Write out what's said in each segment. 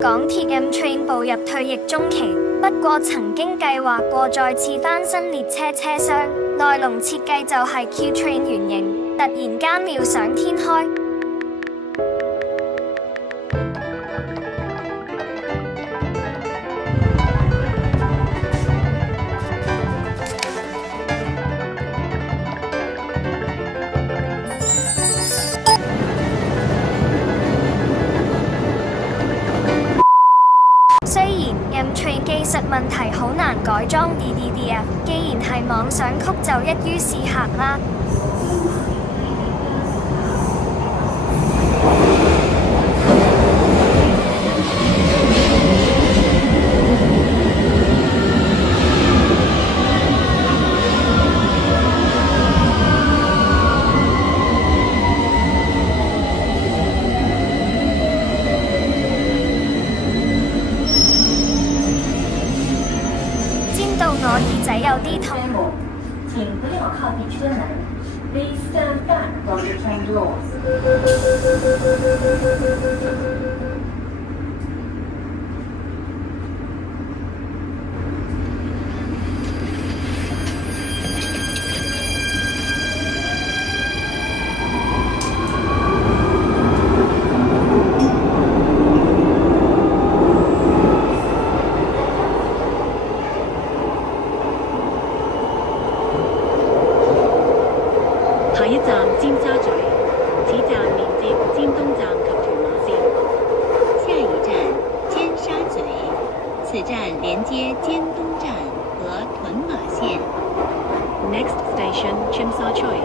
港鐵 M Train 步入退役中期，不過曾經計劃過再次翻新列車車廂，內籠設計就係 Q Train 原型，突然間妙想天開。雖然 M Train 技術問題好難改裝 DDDF， 既然係妄想曲就一於試行啦。尖到我耳仔有啲痛。請不要靠近車門。Please stand back from the train doors. 下一站尖沙咀，此站連接尖東站及屯馬線。下一站尖沙咀，此站連接尖東站和屯馬線。Next station Chimsachoi,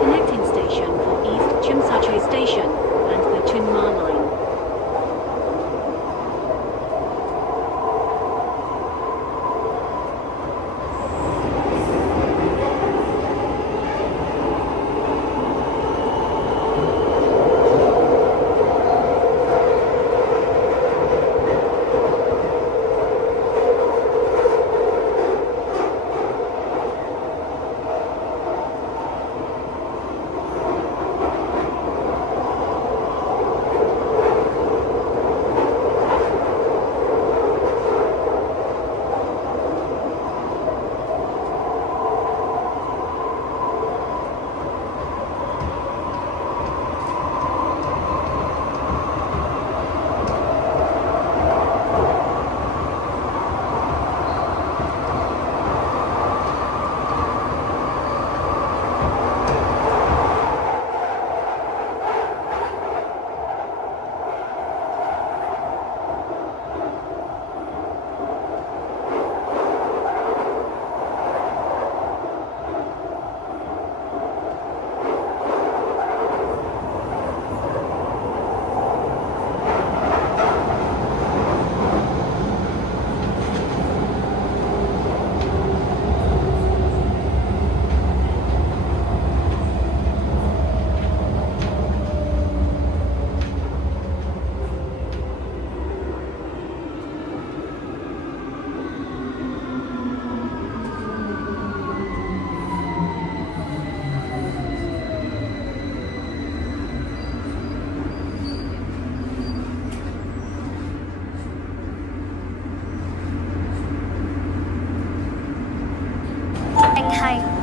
connecting station for East Chimsachoi Station and the Tuen Ma Line.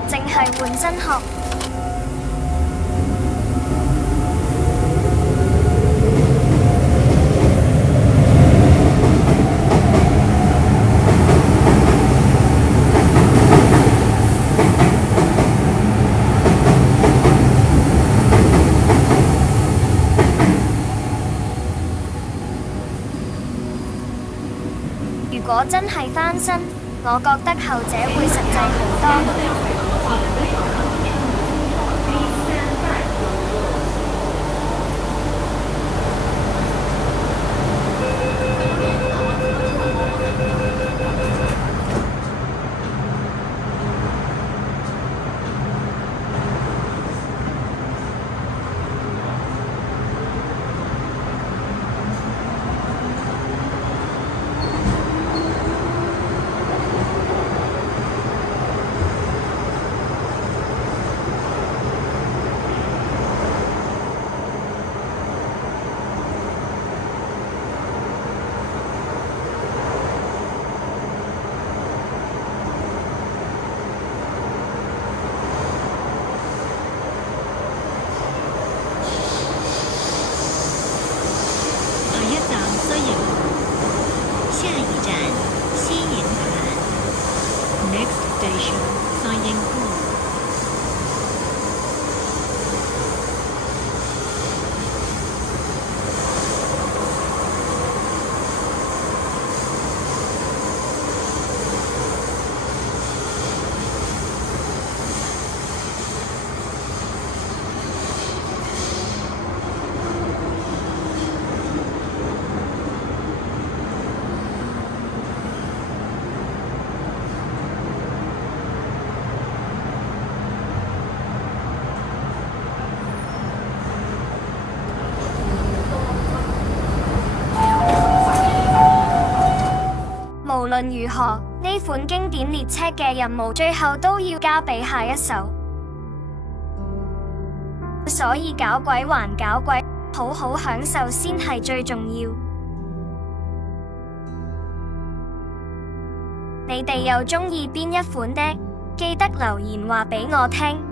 淨係換新殼。如果真係翻新，我覺得後者會實際好多。論如何，呢款經典列車嘅任務最後都要交俾下一手。所以搞鬼還搞鬼，好好享受先係最重要。你哋又鍾意邊一款呢？記得留言話俾我聽。